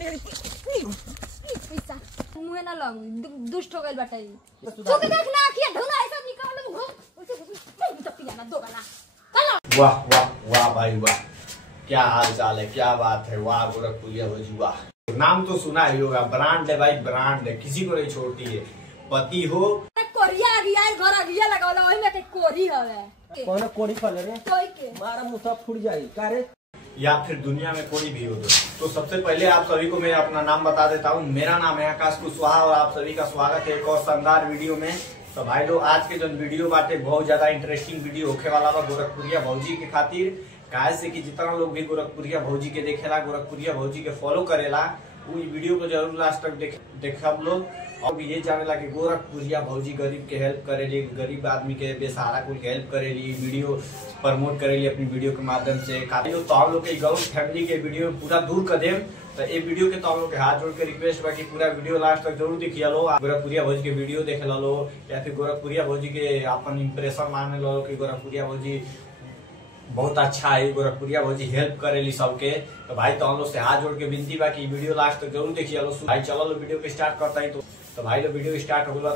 पैसा मुहे ना लग दुष्ट हो गइल बाटे चुके देख ना आखिया ढोला ऐसा निकाल लो तो पियाना दो गाना चलो। वाह वाह वाह भाई वाह, क्या हाल चाल है, क्या बात है, वाह गोरखपुरिया भौजी वाह। नाम तो सुना ही होगा, ब्रांड है भाई, ब्रांड है, किसी को नहीं छोड़ती है। पति हो कोरिया आ गया घर आ गया लगावला ओही में के कोरी हवे कौन कोरी फले रे कोई के मारा मुंह सब फूट जाई का रे, या फिर दुनिया में कोई भी हो तो सबसे पहले आप सभी को मैं अपना नाम बता देता हूँ। मेरा नाम है आकाश कुशवाहा और आप सभी का स्वागत है एक और शानदार वीडियो में। तो भाई लोग आज के जो वीडियो बाटे बहुत ज्यादा इंटरेस्टिंग वीडियो होखे वाला बा गोरखपुरिया भौजी के खातिर। काहे से कि जितना लोग भी गोरखपुरिया भौजी के देखेला, गोरखपुरिया भौजी के फॉलो करेला, वो वीडियो को जरूर लास्ट तक देखा लोग। और ये जानेला कि गोरखपुरिया भौजी गरीब के हेल्प करेली, गरीब आदमी के बेसहारा को हेल्प करेली, वीडियो प्रमोट करेली अपनी वीडियो के माध्यम से। काफी लोग तो हम लोग के गौरव फैमिली के वीडियो पूरा दूर कर देम। तो ये वीडियो के तो हम लोग के हाथ जोड़ के रिक्वेस्ट बा कि पूरा वीडियो लास्ट तक जरूर देखिए लो। गोरखपुरिया भौजी के वीडियो देखे लो या फिर गोरखपुरिया भौजी के अपन इम्प्रेशन माने लो कि गोरखपुरिया भौजी बहुत अच्छा है, गोरखपुरिया भौजी हेल्प करेली सबके। तो भाई तो हम लोग से हाथ जोड़ के विनती बा कि वीडियो लास्ट तक जरूर देखिए लो। भाई चलो लो वीडियो के स्टार्ट करता है। तो भाई लोग वीडियो स्टार्ट हो गया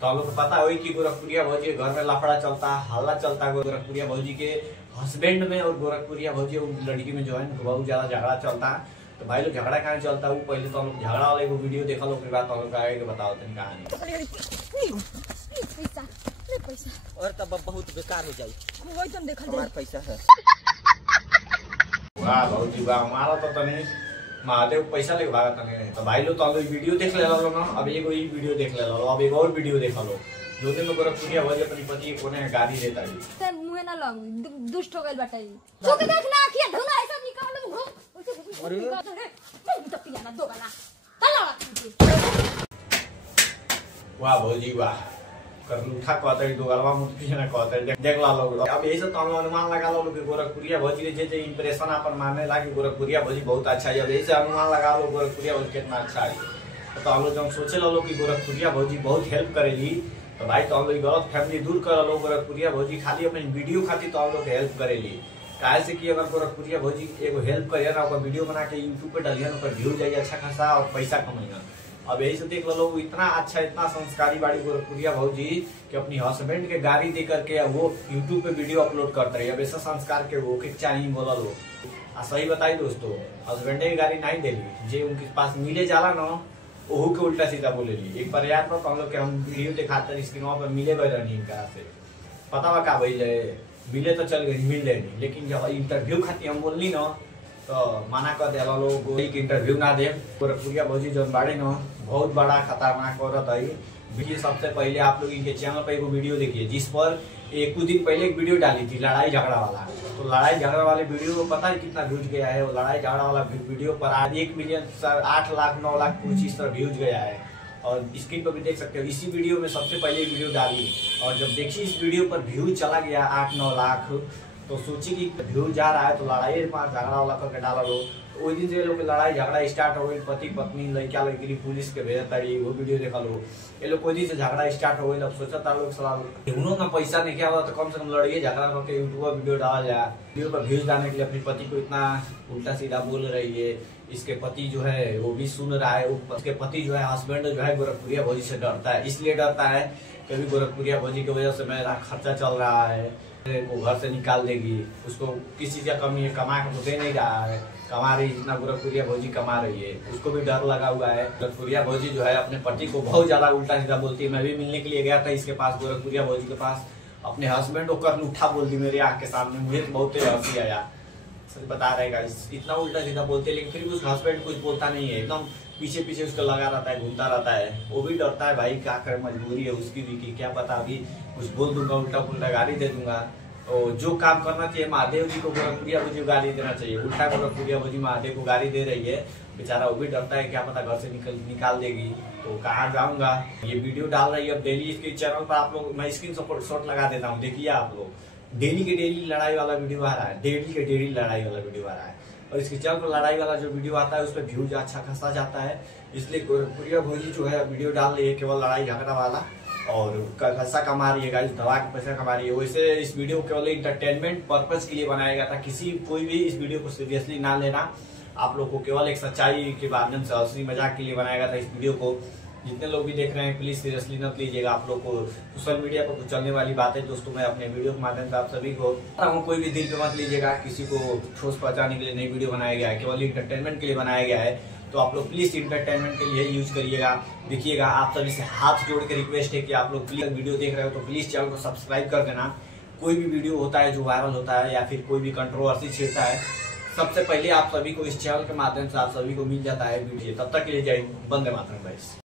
तो हम लोग को पता हुई कि गोरखपुरिया भौजी के घर में लफड़ा चलता, हल्ला चलता गोरखपुरिया भौजी के हस्बैंड में और गोरखपुरिया भौजी लड़की में जो है बहुत ज्यादा झगड़ा चलता। तो भाई लोग झगड़ा कहाँ चलता है, वो पहले तो हम लोग झगड़ा वाले को वीडियो देखा लो, फिर बात हम लोग आगे बताओ तनी कहानी। पैसा और तब बहुत बेकार हो जाई वही तुम देखल हमार पैसा है। वाह भौजी वाह, हमारा तो तनी महादेव पैसा लेके भागा तने। तो भाई लोग तो हम लोग वीडियो देख ले लो ना, अब एगो ही वीडियो देख ले लो, अब एक और वीडियो देखा लो जो दिन में गोरखपुरिया भौजी अपनी पति को ने गाली देता है। मुहे ना लग दुष्ट हो गइल बाटे चुके देख ना आखिया ढोला ऐसा निकाल लो तो पियाना दो गाना चलो। वाह भौजी वाह, करलूठा कहते हैं, दो गलवा मुट्ठी ना कहते हैं, देख ला लोग। अब यही सब तो हम अनुमान लगा लो कि गोरखपुरिया भौजी के जे इंप्रेशन अपन माने ला कि गोरखपुरिया भौजी बहुत अच्छा है। अब यही से अनुमान लगा लो गोरखपुरिया भौजी कितना अच्छा है। तो हम लोग जब सोचे लो कि गोरखपुरिया भौजी बहुत हेल्प करेली, तो भाई तो हम लोग गलत फैमिली दूर कर लो। गोरखपुरिया भौजी खाली अपनी वीडियो खातिर तो हम लोग हेल्प करेली। काहे से कि अगर गोरखपुरिया भौजी एगो हेल्प करिए ना, ओकर वीडियो बना के यूट्यूब पे डालिए ना, ओकर व्यू जाइए अच्छा खासा और पैसा कमाइए। अब यही से देख लो इतना अच्छा, इतना संस्कारी बाड़ी गोरखपुरिया भौजी कि अपनी हस्बैंड के गाड़ी दे करके वो यूट्यूब पे वीडियो अपलोड करते रही। अब ऐसा संस्कार के वो चाहिए बोला लो। सही बताई दोस्तों, हस्बैंड की गाड़ी नहीं देली, जे उनके पास मिले जाला ना ओहू के उल्टा सीधा बोलेली। एक बार याद हम लोग के हम वीडियो दिखाते स्क्रीन पर मिले गए रहनी इनका से, पता बा का भइले, मिले तो चल गई मिल नहीं, लेकिन जब इंटरव्यू खाती हम बोलनी ना तो मना कर दिया लोग गोली इंटरव्यू ना दे। गोरखपुरिया भौजी जो बाड़ी ना बहुत बड़ा खतरनाक औरत है। देखिए सबसे पहले आप लोग इनके चैनल पर एक वीडियो देखिए जिस पर एक कुछ दिन पहले एक वीडियो डाली थी लड़ाई झगड़ा वाला। तो लड़ाई झगड़ा वाले वीडियो को पता है कितना व्यूज गया है। वो लड़ाई झगड़ा वाला वीडियो पर आज 1 मिलियन 8 लाख 9 लाख कुछ इस तरह व्यूज गया है। और स्क्रीन पर भी देख सकते हो इसी वीडियो में सबसे पहले वीडियो डाली, और जब देखिए इस वीडियो पर व्यूज चला गया 8-9 लाख, तो सोची कि व्यू जा रहा है तो लड़ाई झगड़ा वाला करके डाला लो। उस दिन से लोग लड़ाई झगड़ा स्टार्ट हो गई, पति पत्नी लड़का लड़की पुलिस के भेजा तारी, वो वीडियो देखा लो। ये लोग कोई दिन से झगड़ा स्टार्ट हो गई। अब सोचा था लोग सलाह उन्होंने का पैसा नहीं क्या हुआ तो कम से कम लड़िए झगड़ा करके यूट्यूब पर वीडियो डाला जाए। वीडियो पर व्यूज डालने के लिए अपने पति को इतना उल्टा सीधा बोल रही है। इसके पति जो है वो भी सुन रहा है, उसके पति जो है हस्बैंड जो है गोरखपुरिया भौजी से डरता है। इसलिए डरता है कभी गोरखपुरिया भौजी की वजह से मेरा खर्चा चल रहा है, वो घर से निकाल देगी, उसको किसी का कमी है, कमा के दे नहीं रहा है, कमा रही जितना गोरखपुरिया भौजी कमा रही है, उसको भी डर लगा हुआ है। गोरखपुरिया भौजी जो है अपने पति को बहुत ज्यादा उल्टा सीधा बोलती है। मैं भी मिलने के लिए गया था इसके पास, गोरखपुरिया भौजी के पास, अपने हस्बैंड को करलूठा बोल दी मेरी आंख के सामने। मुझे तो बहुत हंसी आया, सच बता रहेगा, इतना उल्टा सीधा बोलते लेकिन फिर भी उस हस्बैंड कुछ बोलता नहीं है, एकदम पीछे पीछे उसको लगा रहता है, घूमता रहता है। वो भी डरता है भाई क्या कर, मजबूरी है उसकी भी कि क्या पता अभी कुछ बोल दूंगा उल्टा पुल्टा गाली दे दूंगा। तो जो काम करना चाहिए महादेव जी को गोरखपुरिया भौजी को गाली देना चाहिए, उल्टा गोरखपुरिया भौजी महादेव को गाली दे रही है। बेचारा वो भी डरता है क्या पता घर से निकाल देगी, तो कहाँ जाऊंगा। ये वीडियो डाल रही है अब डेली इसके चैनल पर, आप लोग मैं स्क्रीन शॉट लगा देता हूँ, देखिए आप लोग डेली के डेली लड़ाई वाला वीडियो आ रहा है, डेली के डेली लड़ाई वाला वीडियो आ रहा है। और इसके चैनल पर लड़ाई वाला जो वीडियो आता है उस पर व्यूज अच्छा खासा जाता है। इसलिए गोरखपुरिया भौजी जो है वीडियो डाल रही है केवल लड़ाई झगड़ा वाला, और पैसा कमा रही है गाइस, दवा के पैसा कमा रही है। वैसे इस वीडियो केवल इंटरटेनमेंट पर्पज के लिए बनाया गया था, कोई भी इस वीडियो को सीरियसली ना लेना। आप लोग को केवल एक सच्चाई के माध्यम से हंसी मजाक के लिए बनाया गया था इस वीडियो को। जितने लोग भी देख रहे हैं प्लीज सीरियसली मत लीजिएगा। आप लोग को सोशल मीडिया पर कुछ चलने वाली बातें दोस्तों मैं अपने वीडियो के माध्यम से आप सभी को कोई भी दिल पे मत लीजिएगा। किसी को ठोस पहुंचाने के लिए नई वीडियो बनाया गया है, केवल इंटरटेनमेंट के लिए बनाया गया है। तो आप लोग प्लीज इंटरटेनमेंट के लिए यूज करिएगा। देखिएगा आप सभी से हाथ जोड़ के रिक्वेस्ट है कि आप लोग प्लीज वीडियो देख रहे हो तो प्लीज चैनल को सब्सक्राइब कर देना। कोई भी वीडियो होता है जो वायरल होता है या फिर कोई भी कंट्रोवर्सी छेड़ता है, सबसे पहले आप सभी को इस चैनल के माध्यम से आप सभी को मिल जाता है वीडियो। तब तक के लिए जय हिंद, वंदे मातरम गाइस।